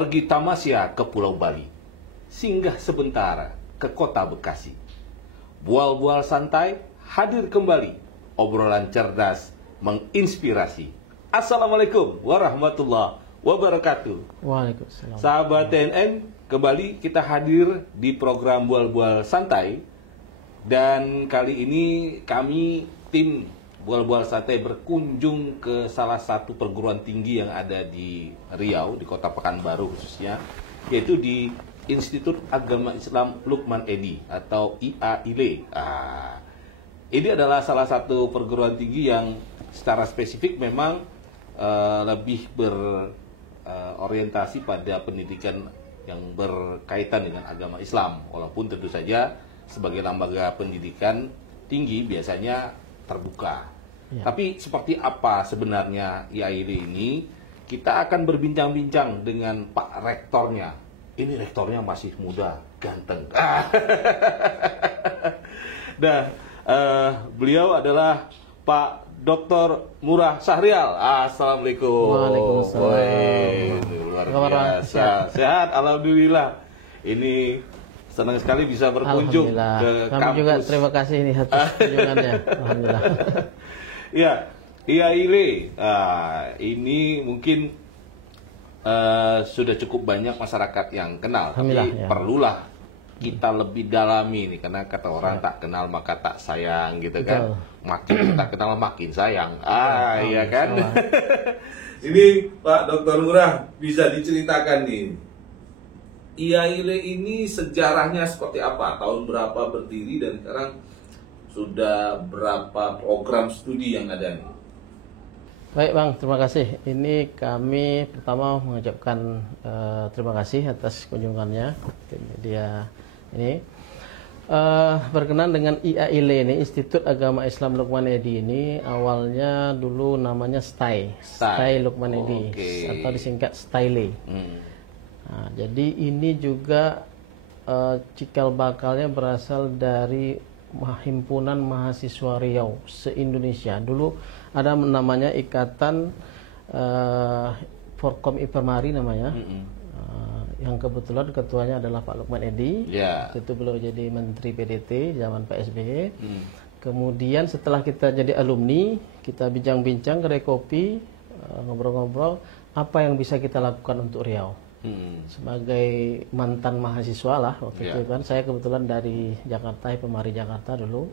pergi tamasya ke Pulau Bali, singgah sebentar ke kota Bekasi. Bual-bual santai hadir kembali, obrolan cerdas menginspirasi. Assalamualaikum warahmatullahi wabarakatuh. Waalaikumsalam. Sahabat TNN, kembali kita hadir di program Bual-Bual Santai. Dan kali ini kami tim Bual-Bual Santai berkunjung ke salah satu perguruan tinggi yang ada di Riau, di kota Pekanbaru khususnya, yaitu di Institut Agama Islam Lukman Edy atau IAILE. Ini adalah salah satu perguruan tinggi yang secara spesifik memang lebih berorientasi pada pendidikan yang berkaitan dengan agama Islam, walaupun tentu saja sebagai lembaga pendidikan tinggi biasanya terbuka. Ya. Tapi seperti apa sebenarnya IAILE ini? Kita akan berbincang-bincang dengan Pak Rektornya. Ini rektornya masih muda, ganteng. Dan beliau adalah Pak Dr. Murah Syahrial. Assalamualaikum. Waalaikumsalam. Luar biasa. Sehat, alhamdulillah. Ini senang sekali bisa berkunjung ke kami kampus. Juga terima kasih nih atas kunjungannya. Alhamdulillah. Ya, IAILE ini mungkin sudah cukup banyak masyarakat yang kenal, tapi ya. Perlulah kita lebih dalami nih, karena kata orang tak kenal maka tak sayang gitu. Betul. Kan. Makin kita kenal makin sayang. Iya kan? Ini Pak Dr. Murah bisa diceritakan nih, IAILE ini sejarahnya seperti apa? Tahun berapa berdiri dan sekarang sudah berapa program studi yang ada nih? Baik Bang, terima kasih. Ini kami pertama mengucapkan terima kasih atas kunjungannya tim media ini. Berkenan dengan IAILE ini, Institut Agama Islam Lukman Edy ini, awalnya dulu namanya STAI Lukman Edy, atau disingkat STAILE. Nah, jadi ini juga cikal bakalnya berasal dari Himpunan Mahasiswa Riau se-Indonesia. Dulu ada namanya Ikatan Forkom Ipemari namanya, yang kebetulan ketuanya adalah Pak Lukman Edy. Itu beliau jadi Menteri PDT zaman Pak SBY. Kemudian setelah kita jadi alumni, kita bincang-bincang, kedai kopi, ngobrol-ngobrol, apa yang bisa kita lakukan untuk Riau. Sebagai mantan mahasiswa lah waktu itu kan, saya kebetulan dari Jakarta, Ipemari Jakarta dulu,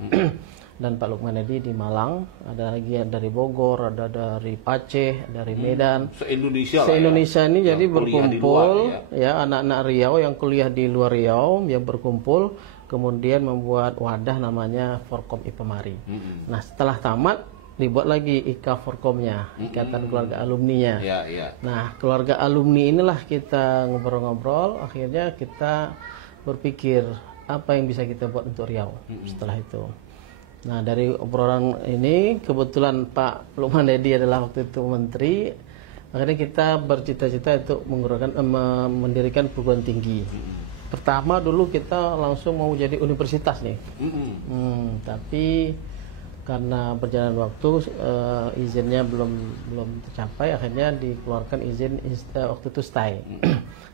dan Pak Lukman Edy di Malang, ada lagi dari Bogor, ada dari Aceh, dari Medan, se-Indonesia ini jadi berkumpul ya anak-anak Riau yang kuliah di luar Riau, yang berkumpul kemudian membuat wadah namanya Forkom Ipemari. Nah setelah tamat dibuat lagi IKA Forkomnya, Ikatan Keluarga Alumninya. Nah, keluarga alumni inilah kita ngobrol-ngobrol, akhirnya kita berpikir apa yang bisa kita buat untuk Riau setelah itu. Nah, dari obrolan ini kebetulan Pak Lukman Edy adalah waktu itu menteri, akhirnya kita bercita-cita untuk mendirikan perguruan tinggi. Pertama dulu kita langsung mau jadi universitas nih, tapi karena berjalan waktu izinnya belum tercapai, akhirnya dikeluarkan izin waktu itu STAI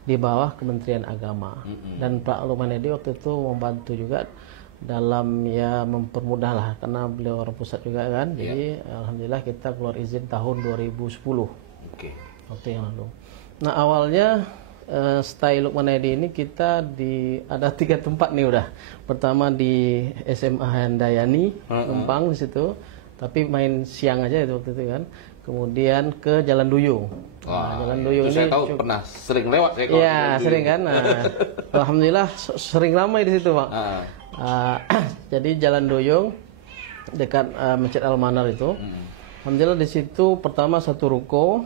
di bawah Kementerian Agama. Dan Pak Lukman Edy waktu itu membantu juga dalam ya mempermudah lah, karena beliau orang pusat juga kan. Jadi alhamdulillah kita keluar izin tahun 2010 waktu yang lalu. Nah awalnya STAI Lukman Edy ini kita ada 3 tempat nih udah. Pertama di SMA Handayani, Kempang di situ, tapi main siang aja itu waktu itu kan. Kemudian ke Jalan Duyung. Jalan Duyung ini saya tahu pernah sering lewat ya. Iya sering kan. Nah, alhamdulillah sering ramai di situ Pak. Jadi Jalan Duyung dekat Masjid Al-Manar itu. Alhamdulillah di situ pertama 1 ruko.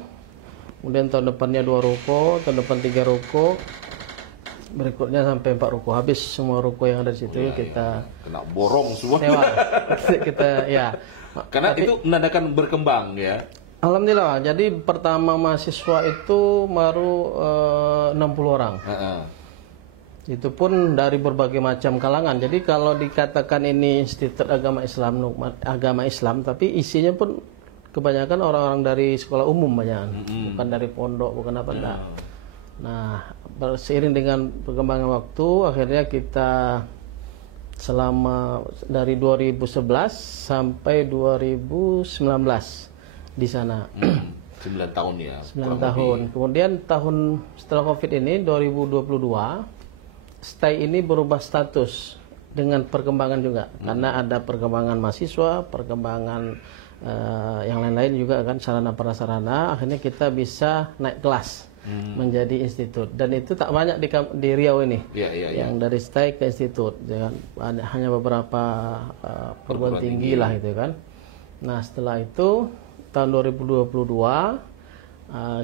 Kemudian tahun depannya 2 ruko, tahun depan 3 ruko, berikutnya sampai 4 ruko. Habis semua ruko yang ada di situ kita kena borong semua. Sewa. Kita karena itu menandakan berkembang ya. Alhamdulillah. Jadi pertama mahasiswa itu baru 60 orang. Itu pun dari berbagai macam kalangan. Jadi kalau dikatakan ini Institut Agama Islam, tapi isinya pun kebanyakan orang-orang dari sekolah umum banyak, bukan dari pondok, bukan apa enggak. Nah, seiring dengan perkembangan waktu, akhirnya kita selama dari 2011 sampai 2019 di sana. 9 tahun ya. 9 tahun. Kemudian tahun setelah Covid ini 2022, STAI ini berubah status dengan perkembangan juga. Karena ada perkembangan mahasiswa, perkembangan yang lain-lain juga kan, sarana prasarana, akhirnya kita bisa naik kelas menjadi institut. Dan itu tak banyak di Riau ini. Yang dari STAI ke institut, hanya beberapa perguruan tinggi lah itu kan. Nah, setelah itu tahun 2022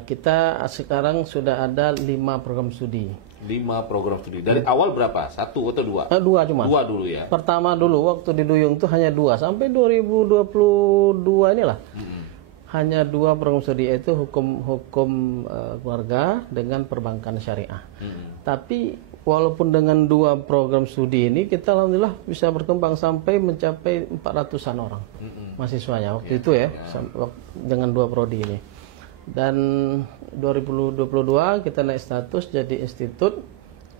kita sekarang sudah ada 5 program studi. 5 program studi. Dari awal berapa? 1 atau 2? 2 cuma. 2 dulu ya. Pertama dulu waktu di Duyung itu hanya 2 sampai 2022 inilah. Hanya 2 program studi, yaitu hukum keluarga dengan perbankan syariah. Tapi walaupun dengan 2 program studi ini kita alhamdulillah bisa berkembang sampai mencapai 400-an orang mahasiswanya waktu itu ya, dengan 2 prodi ini. Dan 2022 kita naik status jadi institut.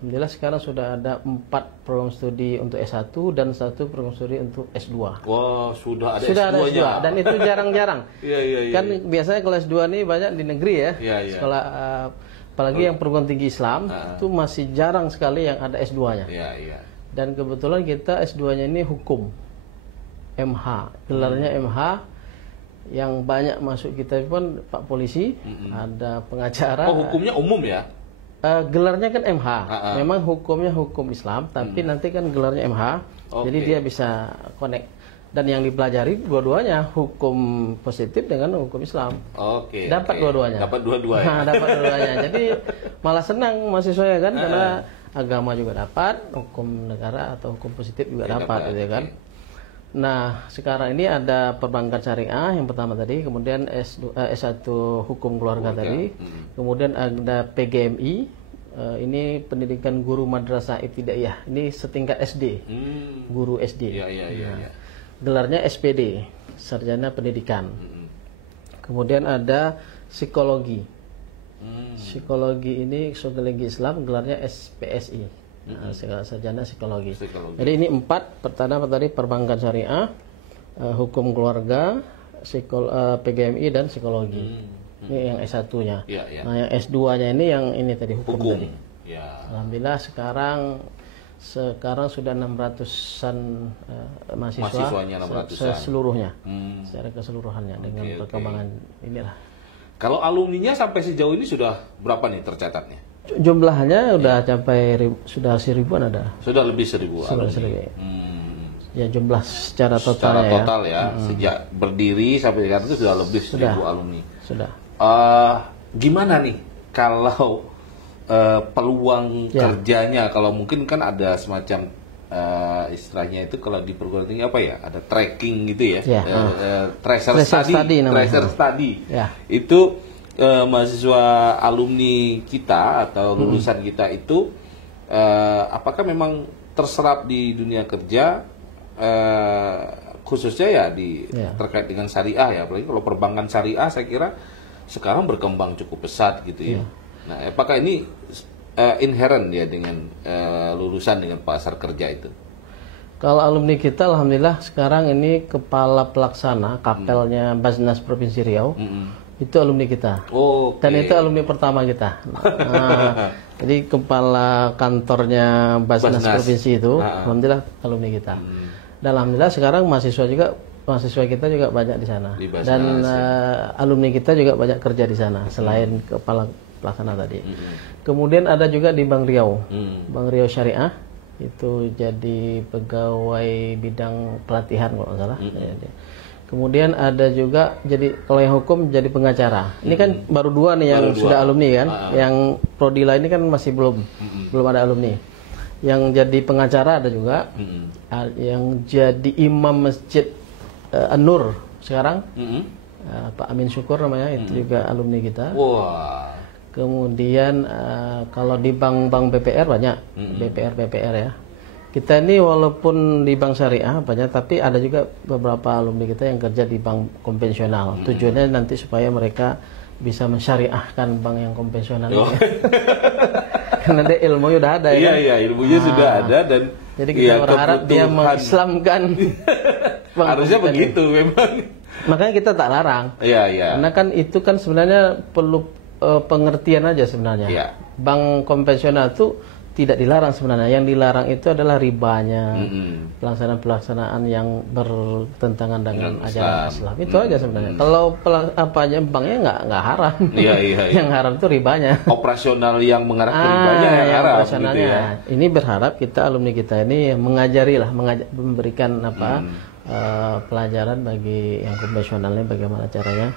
Alhamdulillah sekarang sudah ada 4 program studi untuk S1 dan 1 program studi untuk S2. Wah, sudah ada sudah S2-nya. Ada S2, dan itu jarang-jarang. Kan biasanya kelas 2 nih banyak di negeri ya. Sekolah apalagi yang perguruan tinggi Islam itu masih jarang sekali yang ada S2-nya. Dan kebetulan kita S2-nya ini hukum MH, gelarnya MH. Yang banyak masuk kita pun Pak Polisi, ada pengacara. Oh, hukumnya umum ya? Gelarnya kan MH. Memang hukumnya hukum Islam, tapi nanti kan gelarnya MH. Jadi dia bisa connect. Dan yang dipelajari dua-duanya, hukum positif dengan hukum Islam. Dapat dua-duanya. Dapat dua-duanya. Nah, dapat dua-duanya. Jadi malah senang mahasiswa kan, karena agama juga dapat, hukum negara atau hukum positif juga dapat, gitu kan. Nah, sekarang ini ada perbankan syariah yang pertama tadi, kemudian S1 hukum keluarga tadi, kemudian ada PGMI, ini pendidikan guru madrasah ibtidaiyah, ini setingkat SD, guru SD. Gelarnya SPD, sarjana pendidikan. Kemudian ada psikologi. Psikologi ini psikologi Islam, gelarnya SPSI. Sarjana psikologi. Jadi ini 4, pertama tadi perbankan syariah, hukum keluarga, PGMI dan psikologi. Ini yang S1-nya. Nah, yang S2-nya ini yang ini tadi hukum tadi. Alhamdulillah sekarang sudah 600-an mahasiswanya seluruhnya. Secara keseluruhannya dengan perkembangan inilah. Kalau alumninya sampai sejauh ini sudah berapa nih tercatatnya? Jumlahnya udah capai sudah 1000-an ada. Sudah lebih 1000. Sudah 1000. Ya jumlah secara total ya. Sejak berdiri sampai sekarang itu sudah lebih 1000 alumni. Sudah. Gimana nih kalau peluang kerjanya, kalau mungkin kan ada semacam istilahnya itu kalau di perguruan tinggi apa ya? Ada tracking gitu ya. Tracer study. Itu mahasiswa alumni kita atau lulusan kita itu apakah memang terserap di dunia kerja, khususnya ya terkait dengan syariah ya, apalagi kalau perbankan syariah saya kira sekarang berkembang cukup pesat gitu ya. Nah, apakah ini inherent ya dengan lulusan dengan pasar kerja itu? Kalau alumni kita alhamdulillah sekarang ini kepala pelaksana kapelnya Basnas Provinsi Riau. Itu alumni kita. Dan itu alumni pertama kita. Nah, jadi kepala kantornya Basnas Provinsi itu alhamdulillah alumni kita. Dan alhamdulillah sekarang mahasiswa kita juga banyak di sana. Dan alumni kita juga banyak kerja di sana selain kepala pelaksana tadi. Kemudian ada juga di Bank Riau. Bank Riau Syariah itu jadi pegawai bidang pelatihan kalau nggak salah. Kemudian ada juga jadi kalau yang hukum jadi pengacara. Ini kan baru 2 nih yang sudah alumni kan. Yang prodi lain ini kan masih belum ada alumni. Yang jadi pengacara ada juga. Yang jadi imam masjid An-Nur sekarang. Pak Amin Syukur namanya, itu juga alumni kita. Kemudian kalau di bank BPR banyak, BPR ya. Kita ini walaupun di bank syariah banyak, tapi ada juga beberapa alumni kita yang kerja di bank konvensional. Tujuannya nanti supaya mereka bisa mensyariahkan bank yang konvensional ini. Karena dia ilmunya udah ada ya. Iya, ilmunya sudah ada dan jadi kita berharap dia mengislamkan. Harusnya begitu memang. Makanya kita tak larang. Iya, iya. Karena kan itu kan sebenarnya perlu pengertian aja sebenarnya. Iya. Bank konvensional itu tidak dilarang sebenarnya. Yang dilarang itu adalah ribanya, pelaksanaan-pelaksanaan yang bertentangan dengan ajaran Islam. Itu aja sebenarnya. Kalau banknya nggak haram. Iya, iya, iya. Yang haram itu ribanya. Operasional yang mengarah ke ribanya yang haram. Gitu ya. Ini berharap kita alumni kita ini mengajari lah, memberikan pelajaran bagi yang konvensionalnya bagaimana caranya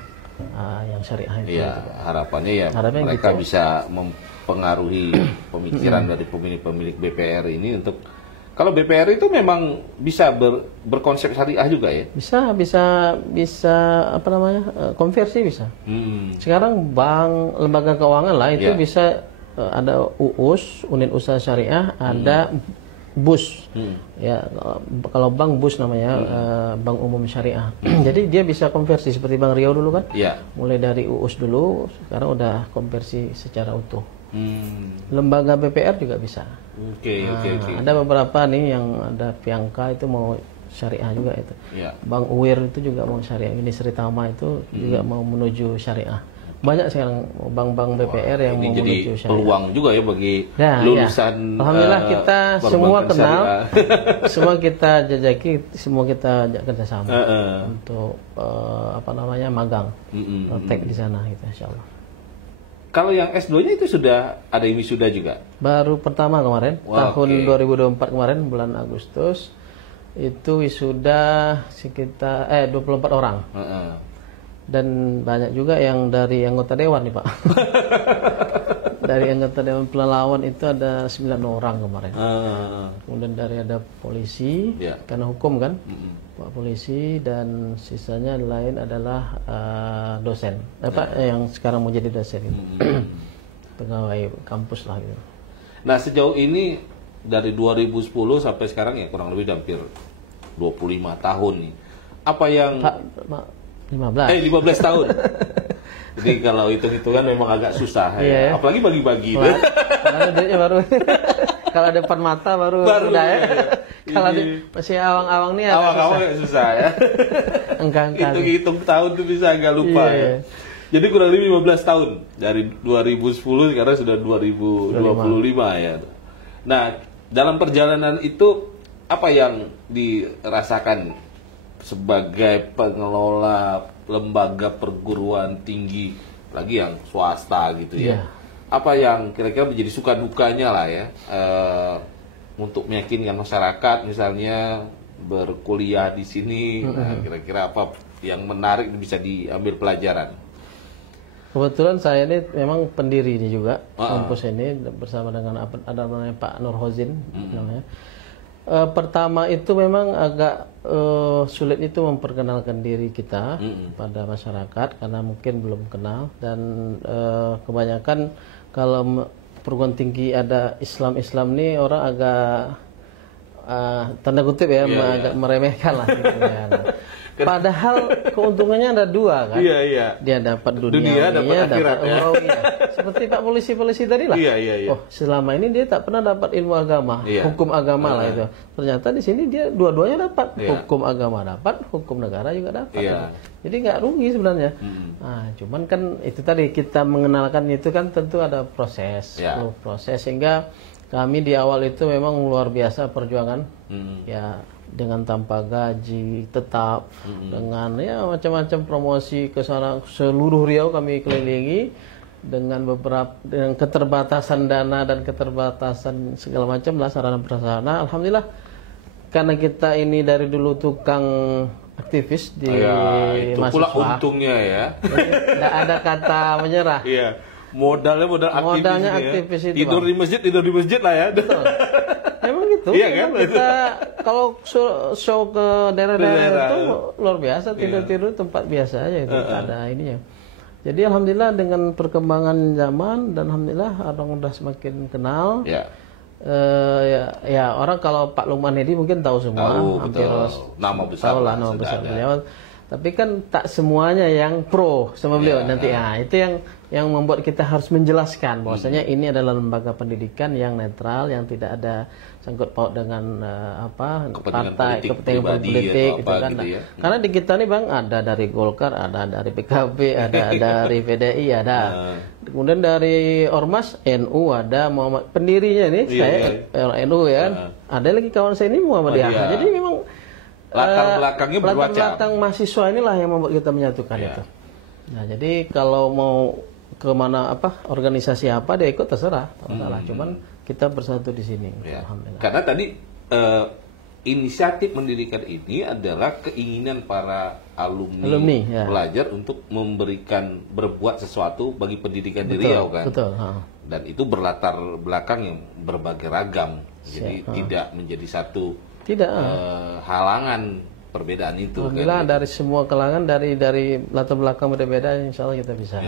yang syariah itu. Iya, harapannya ya mereka gitu. Bisa mempengaruhi pemikiran dari pemilik-pemilik BPR ini untuk kalau BPR itu memang bisa berkonsep syariah juga ya. Bisa apa namanya? Konversi bisa. Sekarang bank lembaga keuangan lah itu bisa ada UUS, unit usaha syariah, ada BUS, ya kalau bank BUS namanya Bank Umum Syariah. Jadi dia bisa konversi seperti Bank Riau dulu kan, mulai dari UUS dulu, sekarang udah konversi secara utuh. Lembaga BPR juga bisa. Oke. Ada beberapa nih yang ada Piangka itu mau syariah juga itu. Bank UIR itu juga mau syariah. Ini Sritama itu juga mau menuju syariah. Banyak sekarang bank-bank BPR yang mau menuju syariah. Peluang juga ya bagi lulusan. Alhamdulillah kita semua kenal, semua kita jajaki, semua kita ajak kerjasama untuk magang, praktek di sana gitu, insyaallah. Kalau yang S2-nya itu sudah ada yang wisuda juga? Baru pertama kemarin, tahun 2024 kemarin bulan Agustus itu wisuda sekitar 24 orang. Dan banyak juga yang dari anggota dewan nih Pak. Dari anggota dewan pelelawan itu ada 9 orang kemarin. Kemudian dari ada polisi, karena hukum kan, Pak polisi, dan sisanya lain adalah dosen. Yang sekarang mau jadi dosen gitu. Pegawai kampus lah gitu. Nah sejauh ini dari 2010 sampai sekarang ya kurang lebih hampir 25 tahun nih. Apa yang 15 tahun. Jadi kalau hitung-hitungan memang agak susah ya. Apalagi bagi-bagi. Karena duitnya baru kalau depan mata baru udah ya. Kalau masih awang-awang nih awang-awang susah ya. Hitung-hitung tahun tuh bisa agak lupa ya. Jadi kurang lebih 15 tahun dari 2010 sekarang sudah 2025 ya. Nah, dalam perjalanan itu apa yang dirasakan sebagai pengelola lembaga perguruan tinggi, lagi yang swasta gitu ya, apa yang kira-kira menjadi suka dukanya lah ya, untuk meyakinkan masyarakat misalnya berkuliah di sini, kira-kira apa yang menarik bisa diambil pelajaran? Kebetulan saya ini memang pendiri ini juga kampus ini bersama dengan ada namanya Pak Nur Hozin namanya. Pertama itu memang agak sulit itu memperkenalkan diri kita pada masyarakat karena mungkin belum kenal, dan kebanyakan kalau perguruan tinggi ada Islam nih orang agak tanda kutip ya, agak meremehkan lah gitu ya. Padahal keuntungannya ada dua kan. Dia dapat dunia, dapat ukhrawinya. Seperti Pak polisi tadi lah. Oh, selama ini dia tak pernah dapat ilmu agama, hukum agama lah itu. Ternyata di sini dia dua-duanya dapat. Hukum agama dapat, hukum negara juga dapat. Jadi nggak rugi sebenarnya. Nah, cuman kan itu tadi kita mengenalkan itu kan tentu ada proses, sehingga kami di awal itu memang luar biasa perjuangan. Ya, dengan tanpa gaji tetap, dengan ya macam-macam promosi ke sana, seluruh Riau kami kelilingi dengan keterbatasan dana dan keterbatasan segala macam lah sarana prasarana. Alhamdulillah karena kita ini dari dulu tukang aktivis di itu mahasiswa. Pula untungnya ya. Tidak ada kata menyerah. Modalnya aktivis itu. Tidur di masjid lah ya. Betul. Memang gitu. Iya kan? Kita kalau show ke daerah-daerah itu luar biasa, tidur tempat biasa aja itu, ada ininya. Jadi alhamdulillah dengan perkembangan zaman dan alhamdulillah orang udah semakin kenal. Ya orang kalau Pak Lukman Edi mungkin tahu semua, hampir nama besar beliau. Tapi kan tak semuanya yang pro sama beliau nanti. Nah, itu yang membuat kita harus menjelaskan bahwasanya ini adalah lembaga pendidikan yang netral, yang tidak ada sangkut paut dengan partai, kepentingan politik gitu kan. Gitu ya. Karena di kita nih Bang ada dari Golkar, ada dari PKB, ada dari PDI, ada. Kemudian dari Ormas, NU ada, Muhammad pendirinya nih saya NU ya. Ada lagi kawan saya ini Muhammadiyah. Jadi memang latar belakangnya bermacam. Latar belakang mahasiswa inilah yang membuat kita menyatukan itu. Nah, jadi kalau mau kemana organisasi apa dia ikut terserah, tak masalah. Cuman kita bersatu di sini. Alhamdulillah. Karena tadi inisiatif mendirikan ini adalah keinginan para alumni pelajar untuk berbuat sesuatu bagi pendidikan di Riau kan. Betul. Dan itu berlatar belakang yang berbagai ragam. Jadi tidak menjadi satu halangan perbedaan itu. Alhamdulillah kan? Dari semua kalangan, dari latar belakang berbeda, insya Allah kita bisa.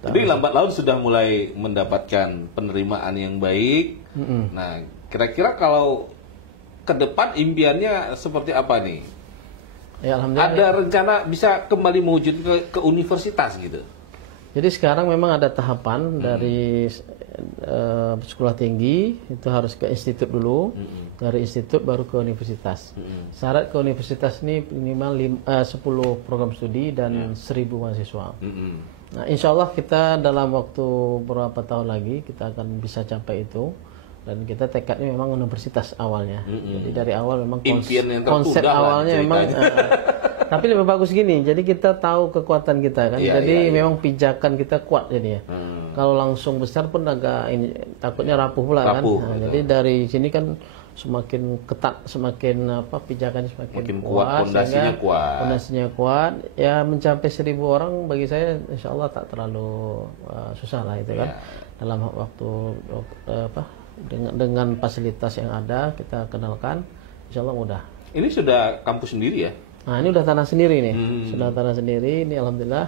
Jadi lambat laun sudah mulai mendapatkan penerimaan yang baik. Nah, kira-kira kalau ke depan impiannya seperti apa nih? Ya, alhamdulillah. Ada rencana bisa kembali mewujud ke universitas gitu? Jadi sekarang memang ada tahapan dari sekolah tinggi itu harus ke institut dulu, dari institut baru ke universitas. Syarat ke universitas ini minimal 10 program studi dan 1000 mahasiswa. Nah, insya Allah kita dalam waktu beberapa tahun lagi kita akan bisa capai itu. Dan kita tekadnya memang universitas awalnya. Jadi dari awal memang konsep awalnya memang tapi lebih bagus gini. Jadi kita tahu kekuatan kita kan. Jadi memang pijakan kita kuat jadinya. Kalau langsung besar pun agak takutnya rapuh pula kan. Nah, jadi dari sini kan semakin ketat, semakin pijakannya semakin kuat, fondasinya kuat. Ya mencapai 1000 orang bagi saya insya Allah tak terlalu susah lah itu kan. Dalam waktu dengan fasilitas yang ada kita kenalkan, insya Allah mudah. Ini sudah kampus sendiri ya? Nah, ini udah tanah sendiri nih, sudah tanah sendiri. Ini alhamdulillah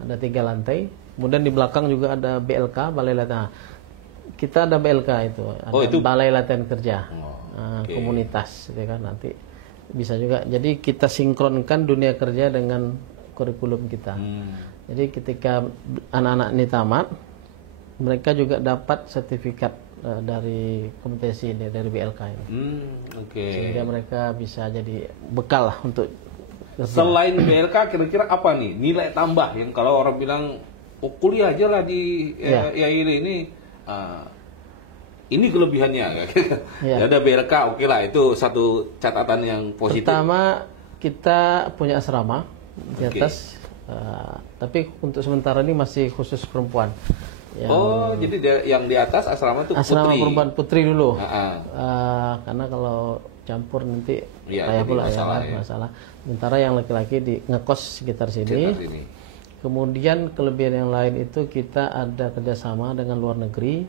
ada 3 lantai. Kemudian di belakang juga ada BLK, Balai Latihan. Kita ada BLK itu, ada itu Balai Latihan Kerja, komunitas, gitu kan nanti bisa juga. Jadi kita sinkronkan dunia kerja dengan kurikulum kita. Jadi ketika anak-anak ini tamat, mereka juga dapat sertifikat dari kompetensi ini, dari BLK ini. Sehingga mereka bisa jadi bekal lah untuk kerja. Selain BLK kira-kira apa nih nilai tambah yang kalau orang bilang kuliah aja lah di ini kelebihannya. Ada BLK, oke lah, itu satu catatan yang positif. Pertama, kita punya asrama di atas, tapi untuk sementara ini masih khusus perempuan. Jadi yang di atas asrama itu asrama perempuan putri dulu. Karena kalau campur nanti kayak pula masalah. Sementara yang laki-laki ngekos sekitar sini. Kemudian kelebihan yang lain itu kita ada kerjasama dengan luar negeri.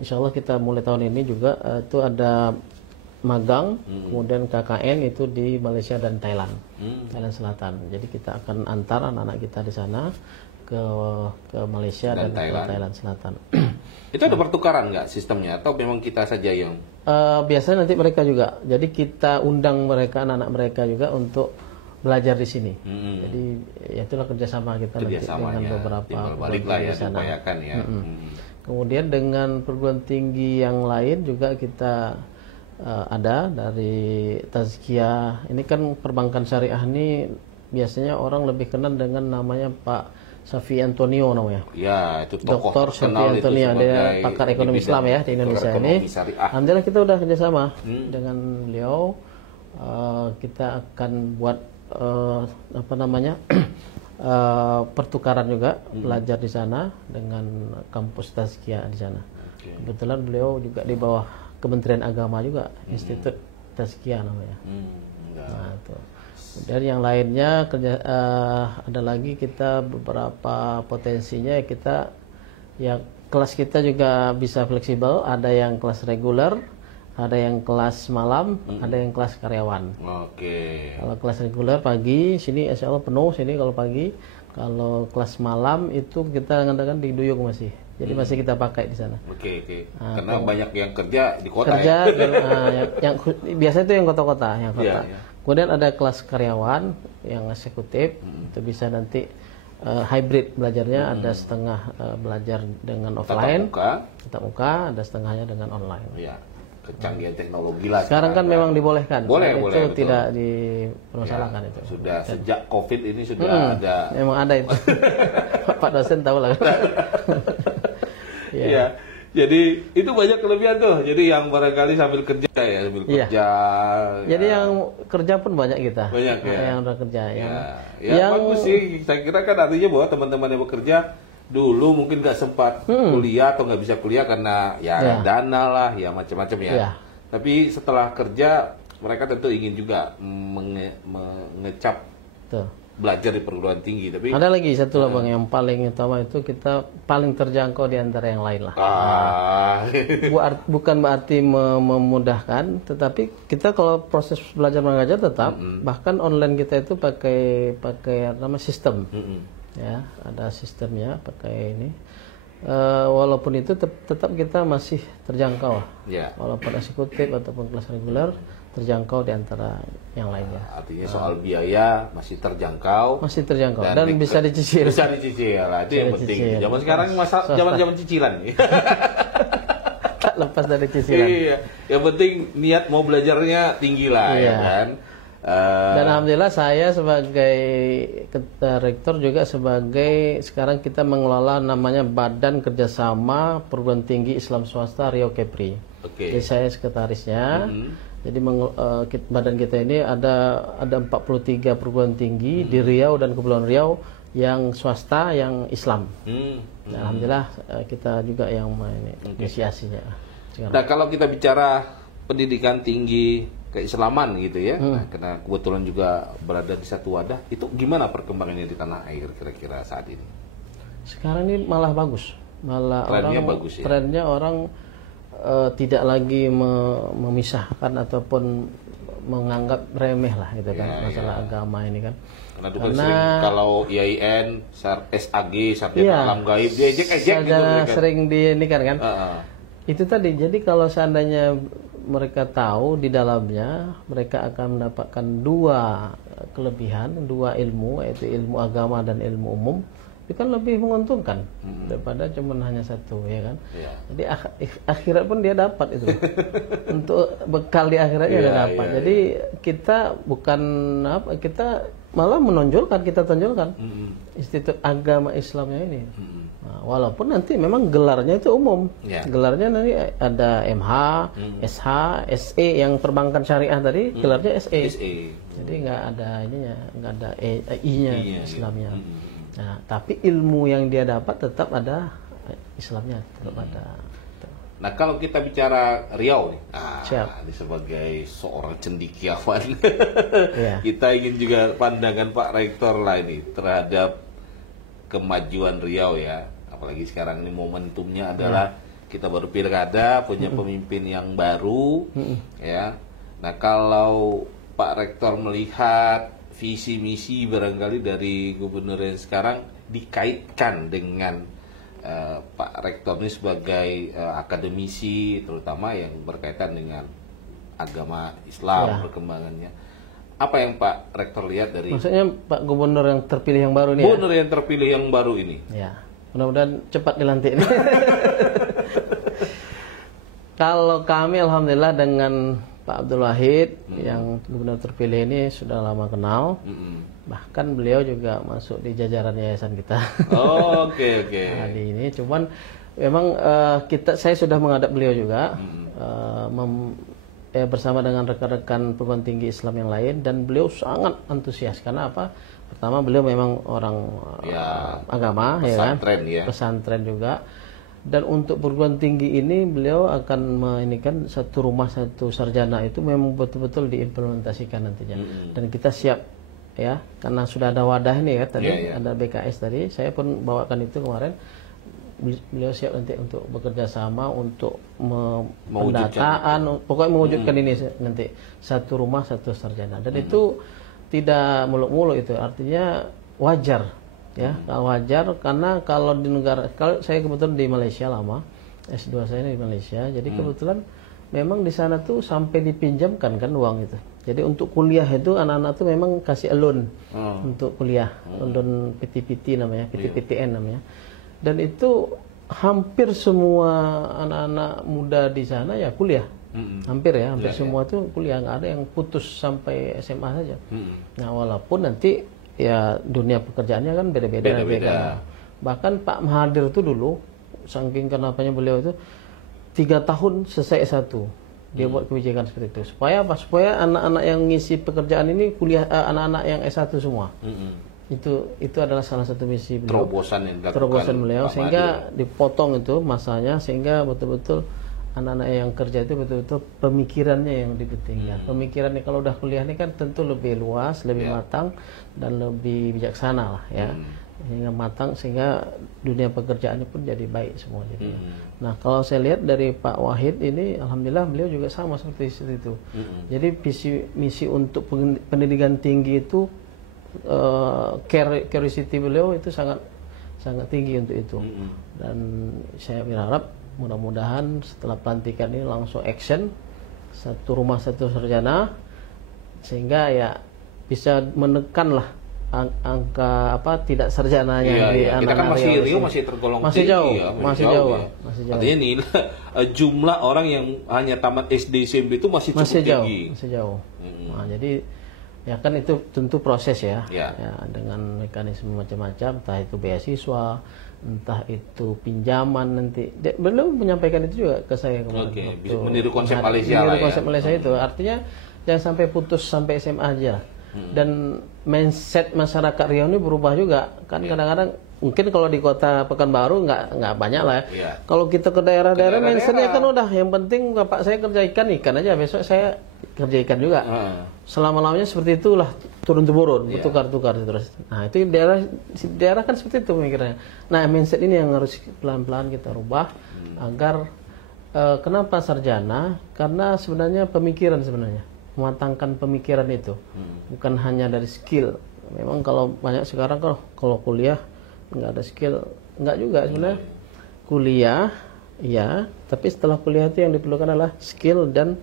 Insya Allah kita mulai tahun ini juga itu ada magang, kemudian KKN itu di Malaysia dan Thailand, Thailand Selatan. Jadi kita akan antar anak-anak kita di sana ke Malaysia dan ke Thailand Selatan. Itu ada pertukaran nggak sistemnya atau memang kita saja yang? Biasanya nanti mereka juga. Jadi kita undang mereka, anak-anak mereka juga untuk belajar di sini. Jadi ya itulah kerjasama kita nanti dengan beberapa balik lah ya diupayakan ya. Kemudian dengan perguruan tinggi yang lain juga kita ada dari Tazkiyah. Ini kan perbankan syariah ini biasanya orang lebih kenal dengan namanya Pak Safi Antonio namanya. Ya, itu tokoh Dr. Safi Antonio, dia pakar ekonomi Islam ya di Indonesia ini. Alhamdulillah kita udah kerjasama dengan beliau. Kita akan buat pertukaran juga belajar di sana dengan kampus Tazkiyah di sana. Kebetulan beliau juga di bawah Kementerian Agama juga, Institut Tazkiyah namanya. Nah, itu. Dan yang lainnya ada lagi kita beberapa potensinya kita ya kelas kita juga bisa fleksibel, ada yang kelas reguler, ada yang kelas malam, ada yang kelas karyawan. Kalau kelas reguler pagi sini insya Allah penuh sini kalau pagi. Kalau kelas malam itu kita ngadakan di Duyung masih. Jadi masih kita pakai di sana. Nah, karena banyak yang kerja di kota yang biasanya itu yang kota-kota, Kemudian ada kelas karyawan yang eksekutif, itu bisa nanti hybrid belajarnya, ada setengah belajar dengan offline, tatap muka, ada setengahnya dengan online. Ya, kecanggihan teknologi lah. Sekarang kan memang dibolehkan. Boleh, itu betul. Tidak dipermasalahkan ya, itu. Sudah sejak COVID ini sudah ada. Memang ada itu. Pak dosen tahu lah. Iya. Jadi itu banyak kelebihan tuh. Jadi yang barangkali sambil kerja ya, sambil kerja. Jadi yang kerja pun banyak kita. Banyak ya. Yang udah kerja. Yang bagus sih. Saya kira kan artinya bahwa teman-teman yang bekerja dulu mungkin nggak sempat kuliah atau nggak bisa kuliah karena dana lah, ya macam-macam ya. Tapi setelah kerja mereka tentu ingin juga mengecap belajar di perguruan tinggi. Tapi ada lagi satu lah Bang, yang paling utama itu kita paling terjangkau di antara yang lain lah. Bukan berarti memudahkan, tetapi kita kalau proses belajar mengajar tetap, bahkan online kita itu pakai nama sistem. Ya, ada sistemnya pakai ini. Walaupun itu tetap kita masih terjangkau. Walaupun eksekutif ataupun kelas reguler terjangkau di antara yang lainnya. Artinya soal biaya masih terjangkau. Masih terjangkau dan bisa dicicil. Bisa dicicil lah, itu yang penting. Zaman sekarang zaman cicilan nih. Tak lepas dari cicilan. Iya, yang penting niat mau belajarnya tinggi lah, ya kan. Dan alhamdulillah saya sebagai rektor juga sebagai sekarang kita mengelola namanya Badan Kerjasama Perguruan Tinggi Islam Swasta Riau Kepri. Jadi saya sekretarisnya. Jadi badan kita ini ada 43 perguruan tinggi di Riau dan Kepulauan Riau yang swasta, yang Islam. Alhamdulillah kita juga yang inisiasinya. Nah, kalau kita bicara pendidikan tinggi keislaman gitu ya, nah, karena kebetulan juga berada di satu wadah, itu gimana perkembangannya di tanah air kira-kira saat ini? Sekarang ini malah bagus, malah trennya bagus ya. Trennya orang tidak lagi memisahkan ataupun menganggap remeh lah gitu kan masalah agama ini kan. Karena sering kalau IAIN, SAG, Sarjana Alam Gaib, diejek-ejek gitu kan. Sering ini kan. Itu tadi, jadi kalau seandainya mereka tahu di dalamnya mereka akan mendapatkan dua kelebihan, dua ilmu, yaitu ilmu agama dan ilmu umum, itu kan lebih menguntungkan daripada cuma hanya satu, ya kan. Jadi akhirat pun dia dapat itu. Untuk bekal di akhiratnya dia dapat. Jadi kita bukan kita malah kita tonjolkan Institut Agama Islamnya ini. Nah, walaupun nanti memang gelarnya itu umum. Gelarnya nanti ada MH, SH, SE yang perbankan syariah tadi, gelarnya SE. Jadi nggak ada ininya, nggak ada I-nya Islamnya. Nah, tapi ilmu yang dia dapat tetap ada Islamnya, tetap ada. Nah, kalau kita bicara Riau nih, sebagai seorang cendekiawan, kita ingin juga pandangan Pak Rektor lah ini terhadap kemajuan Riau ya. Apalagi sekarang ini momentumnya adalah kita baru pilkada, punya pemimpin yang baru, ya. Nah, kalau Pak Rektor melihat visi misi barangkali dari gubernur yang sekarang dikaitkan dengan Pak Rektor ini sebagai akademisi, terutama yang berkaitan dengan agama Islam, perkembangannya. Apa yang Pak Rektor lihat dari? Maksudnya Pak Gubernur yang terpilih yang baru ini? Gubernur yang terpilih yang baru ini. Ya, mudah-mudahan cepat dilantik ini. Kalau kami alhamdulillah dengan Pak Abdul Wahid yang gubernur terpilih ini sudah lama kenal. Bahkan beliau juga masuk di jajaran yayasan kita. Oke. Nah, ini cuman memang saya sudah menghadap beliau juga bersama dengan rekan-rekan perguruan tinggi Islam yang lain, dan beliau sangat antusias karena apa? Pertama beliau memang orang agama, pesantren, pesantren juga. Dan untuk perguruan tinggi ini beliau akan meinikan satu rumah satu sarjana itu memang betul-betul diimplementasikan nantinya. Dan kita siap ya, karena sudah ada wadah ini ya tadi, ada BKS tadi, saya pun bawakan itu kemarin. Beliau siap nanti untuk bekerja sama untuk pendataan, pokoknya mewujudkan ini nanti satu rumah satu sarjana. Dan itu tidak muluk-muluk, itu artinya wajar. Ya, wajar karena kalau di negara, kalau saya kebetulan di Malaysia lama, S2 saya di Malaysia, jadi kebetulan memang di sana tuh sampai dipinjamkan kan uang itu. Jadi untuk kuliah itu anak-anak tuh memang kasih loan untuk kuliah, loan PTPT namanya, PTPTN namanya. Dan itu hampir semua anak-anak muda di sana ya kuliah. Hampir semua tuh kuliah, nggak ada yang putus sampai SMA saja. Nah, walaupun nanti ya dunia pekerjaannya kan beda-beda. Bahkan Pak Mahathir itu dulu, saking kenapanya beliau itu 3 tahun selesai S1. Dia buat kebijakan seperti itu. Supaya apa? Supaya anak-anak yang ngisi pekerjaan ini kuliah, anak-anak yang S1 semua. Itu adalah salah satu misi beliau. Terobosan beliau, sehingga dipotong itu masanya, sehingga betul-betul anak-anak yang kerja itu betul-betul pemikirannya yang dipentingkan. Pemikirannya kalau udah kuliah ini kan tentu lebih luas, lebih matang, dan lebih bijaksana lah ya. Sehingga matang, sehingga dunia pekerjaannya pun jadi baik semua jadinya. Nah, kalau saya lihat dari Pak Wahid ini, alhamdulillah beliau juga sama seperti itu. Jadi misi untuk pendidikan tinggi itu, curiosity beliau itu sangat tinggi untuk itu. Dan saya berharap mudah-mudahan setelah pelantikan ini langsung action, satu rumah satu sarjana, sehingga ya bisa menekan lah angka tidak sarjananya di anak-anak. Kita kan masih tergolong masih jauh, masih jauh. Artinya nih jumlah orang yang hanya tamat SD SMP itu masih cukup tinggi. Masih jauh. Nah, jadi ya kan itu tentu proses ya, dengan mekanisme macam-macam, entah itu beasiswa, entah itu pinjaman nanti. Belum menyampaikan itu juga ke saya kemarin. Meniru konsep Malaysia lah. Konsep Malaysia itu artinya jangan sampai putus sampai SMA aja. Dan mindset masyarakat Riau ini berubah juga kan. Kadang-kadang mungkin kalau di kota Pekanbaru nggak banyak lah ya. Kalau kita ke daerah-daerah mindsetnya kan udah yang penting bapak saya kerja ikan aja, besok saya kerja ikan juga. Selama-lamanya seperti itulah, turun-temurun, bertukar-tukar terus. Nah, itu daerah kan seperti itu pemikirannya. Nah, mindset ini yang harus pelan-pelan kita rubah agar kenapa sarjana? Karena sebenarnya pemikiran mematangkan pemikiran itu. Bukan hanya dari skill. Memang kalau banyak sekarang kalau kuliah nggak ada skill, nggak juga sebenarnya. Kuliah ya, tapi setelah kuliah itu yang diperlukan adalah skill dan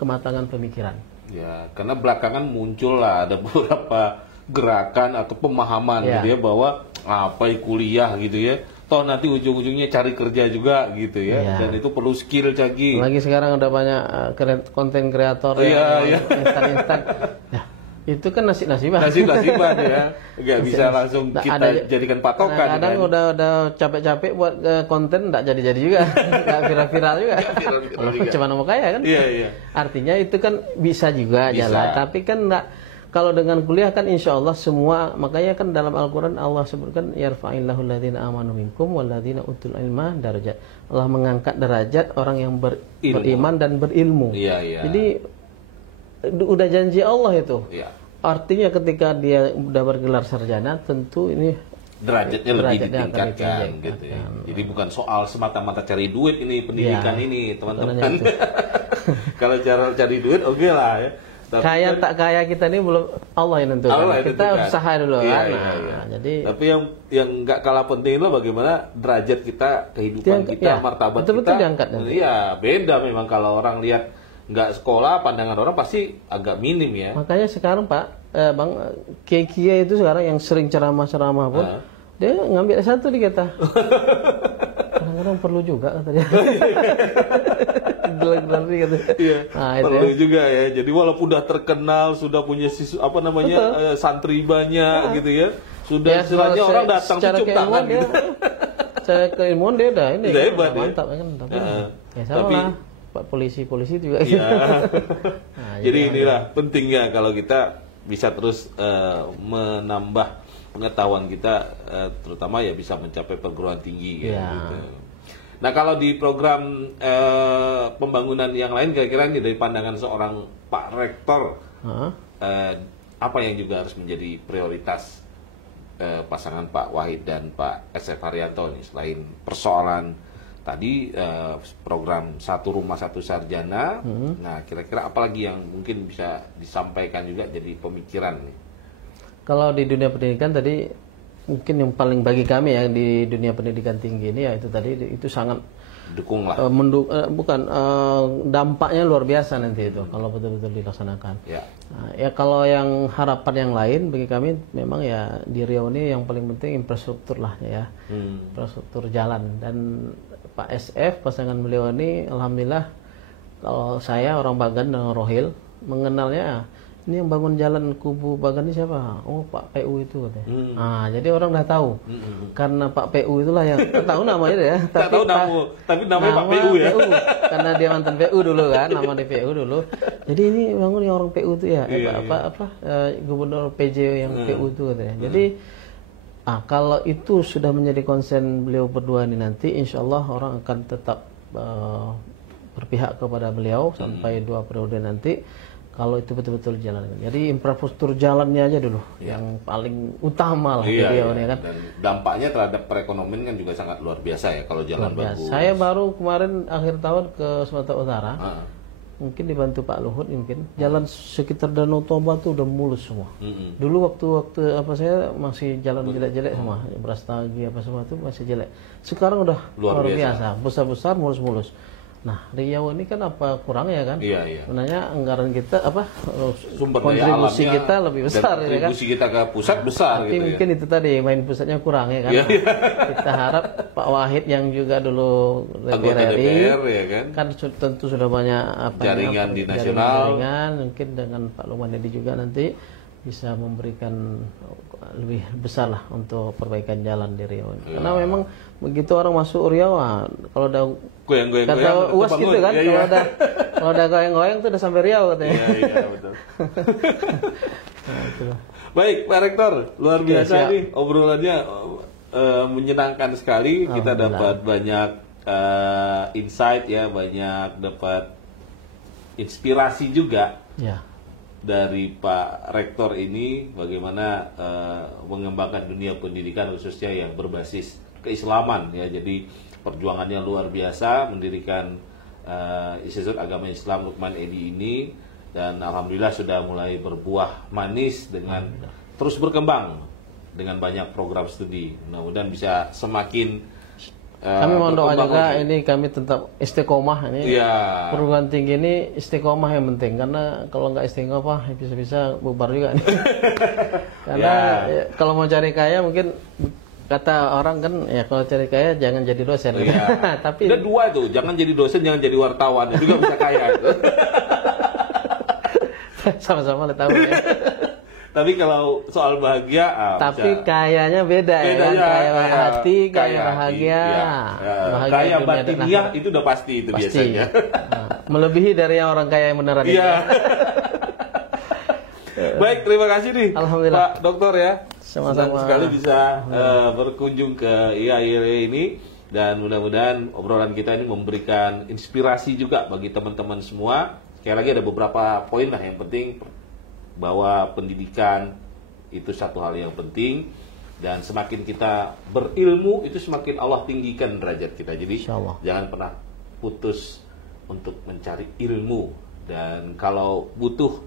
kematangan pemikiran. Ya, karena belakangan muncul lah ada beberapa gerakan atau pemahaman gitu ya, bahwa apa kuliah gitu ya, toh nanti ujung-ujungnya cari kerja juga gitu ya, dan itu perlu skill lagi. Lagi sekarang udah banyak konten kreator yang instan-instan. Itu kan nasib-nasiban ya, nggak bisa langsung kita jadikan patokan. Kadang kan? udah capek-capek buat konten, nggak jadi juga, nggak viral juga. Cuma mau kaya kan? Artinya itu kan bisa juga jalan, tapi kan nggak. Kalau dengan kuliah kan insya Allah semua, makanya kan dalam Al-Quran Allah sebutkan yarfa'illahu alladhina amanu minkum walladhina utul ilma darajat. Allah mengangkat derajat orang yang beriman dan berilmu. Jadi udah janji Allah itu. Artinya ketika dia udah bergelar sarjana, tentu ini derajatnya lebih ditingkatkan gitu ya. Jadi bukan soal semata-mata cari duit ini pendidikan ini, teman-teman. Kalau cara cari duit oke lah ya. Kaya tak kaya kita ini belum Allah yang nentukan. Kita usaha dulu kan. Jadi tapi yang nggak kalah penting itu bagaimana derajat kita, kehidupan kita, martabat kita. Iya, beda memang kalau orang lihat nggak sekolah, pandangan orang pasti agak minim ya. Makanya sekarang Pak, Bang Kiai itu sekarang yang sering ceramah-ceramah pun dia ngambil S1 di kita. Kadang-kadang perlu juga katanya. Perlu juga ya. Jadi walaupun udah terkenal, sudah punya santri banyak gitu ya, sudah istilahnya orang datang cium tangan gitu. Secara keilmuan dia udah ini hebat, mantap kan. Tapi sama lah Pak polisi juga. Jadi inilah pentingnya kalau kita bisa terus menambah pengetahuan kita, terutama ya bisa mencapai perguruan tinggi gitu. Nah, kalau di program pembangunan yang lain, kira-kira ini dari pandangan seorang Pak Rektor, apa yang juga harus menjadi prioritas pasangan Pak Wahid dan Pak S.F. Haryanto ini, selain persoalan tadi program satu rumah satu sarjana, nah kira-kira apa lagi yang mungkin bisa disampaikan juga jadi pemikiran nih? Kalau di dunia pendidikan tadi mungkin yang paling bagi kami ya di dunia pendidikan tinggi ini ya itu tadi itu sangat dukung lah. Dampaknya luar biasa nanti itu kalau betul-betul dilaksanakan. Ya kalau yang harapan yang lain bagi kami memang ya di Riau ini yang paling penting infrastruktur lah ya, infrastruktur jalan. Dan Pak SF pasangan beliau ini alhamdulillah, kalau saya orang Bagan dengan Rohil mengenalnya, ini yang bangun jalan kubu Bagan ini siapa? Oh, Pak PU itu katanya. Nah, jadi orang udah tahu. Karena Pak PU itulah yang tahu namanya ya. Tapi namanya Pak PU ya. PU. Karena dia mantan PU dulu kan, nama di PU dulu. Jadi ini bangun yang orang PU itu ya. Gubernur PJ yang PU itu katanya. Jadi kalau itu sudah menjadi konsen beliau berdua ini nanti, insya Allah orang akan tetap berpihak kepada beliau sampai 2 periode nanti. Kalau itu betul-betul dijalankan. Jadi infrastruktur jalannya aja dulu yang paling utama lah kan. Dan dampaknya terhadap perekonomian kan juga sangat luar biasa ya kalau jalan bagus. Saya baru kemarin akhir tahun ke Sumatera Utara. Mungkin dibantu Pak Luhut mungkin. Jalan sekitar Danau Toba tuh udah mulus semua. Dulu waktu saya masih jalan jelek-jelek semua. Brastagi apa semua itu masih jelek. Sekarang udah luar biasa. Besar-besar mulus-mulus. Nah, Riau ini kan apa kurangnya kan? Sebenarnya anggaran kita sumber kontribusi kita lebih besar ya kan? Kontribusi kita ke pusat besar. Tapi mungkin itu tadi main pusatnya kurang ya kan? Kita harap Pak Wahid yang juga dulu anggota DPR ya kan tentu sudah banyak jaringan di nasional. Mungkin dengan Pak Lukman Edi juga nanti bisa memberikan lebih besar lah untuk perbaikan jalan di Riau. Karena memang begitu orang masuk Riau, kalau udah goyang-goyang kata UAS gitu kan, kalau udah goyang-goyang tuh udah sampai Riau katanya. Iya betul. Baik Pak Rektor, luar biasa nih obrolannya, menyenangkan sekali. Kita dapat banyak insight ya, banyak dapat inspirasi juga. Dari Pak Rektor ini bagaimana mengembangkan dunia pendidikan khususnya yang berbasis keislaman ya. Jadi perjuangannya luar biasa mendirikan Institut Agama Islam Lukman Edi ini, dan alhamdulillah sudah mulai berbuah manis dengan terus berkembang dengan banyak program studi. Mudah-mudahan bisa semakin kami mohon doa juga ini kami tetap istiqomah ini. Perguruan tinggi ini istiqomah yang penting, karena kalau nggak istiqomah bisa-bisa bubar juga nih. Karena kalau mau cari kaya mungkin kata orang kan ya kalau cari kaya jangan jadi dosen. Tapi ada 2 tuh, jangan jadi dosen, jangan jadi wartawan, juga bisa kaya itu. Sama-sama lah tahu ya. Tapi kalau soal bahagia, tapi kayanya beda ya kan? Kaya hati, kaya bahagia. Kaya batiniah itu udah pasti itu biasanya. Melebihi dari yang orang kaya yang beneran. Baik, terima kasih nih Alhamdulillah. Pak Doktor ya. Sama-sama. Senang sekali bisa berkunjung ke IAIRE ini, dan mudah-mudahan obrolan kita ini memberikan inspirasi juga bagi teman-teman semua. Sekali lagi ada beberapa poin lah yang penting, bahwa pendidikan itu satu hal yang penting, dan semakin kita berilmu itu semakin Allah tinggikan derajat kita. Jadi jangan pernah putus untuk mencari ilmu, dan kalau butuh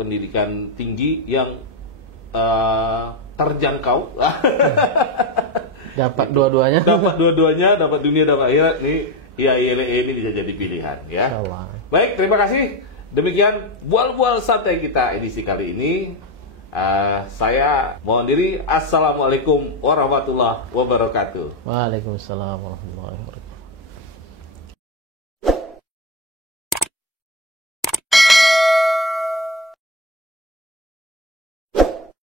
pendidikan tinggi yang terjangkau dapat dua-duanya, dapat dunia dapat akhirat nih, IAIRE ini bisa jadi pilihan ya. Baik, terima kasih. Demikian bual-bual santai kita edisi kali ini. Saya mohon diri. Assalamualaikum warahmatullahi wabarakatuh. Waalaikumsalam warahmatullahi wabarakatuh.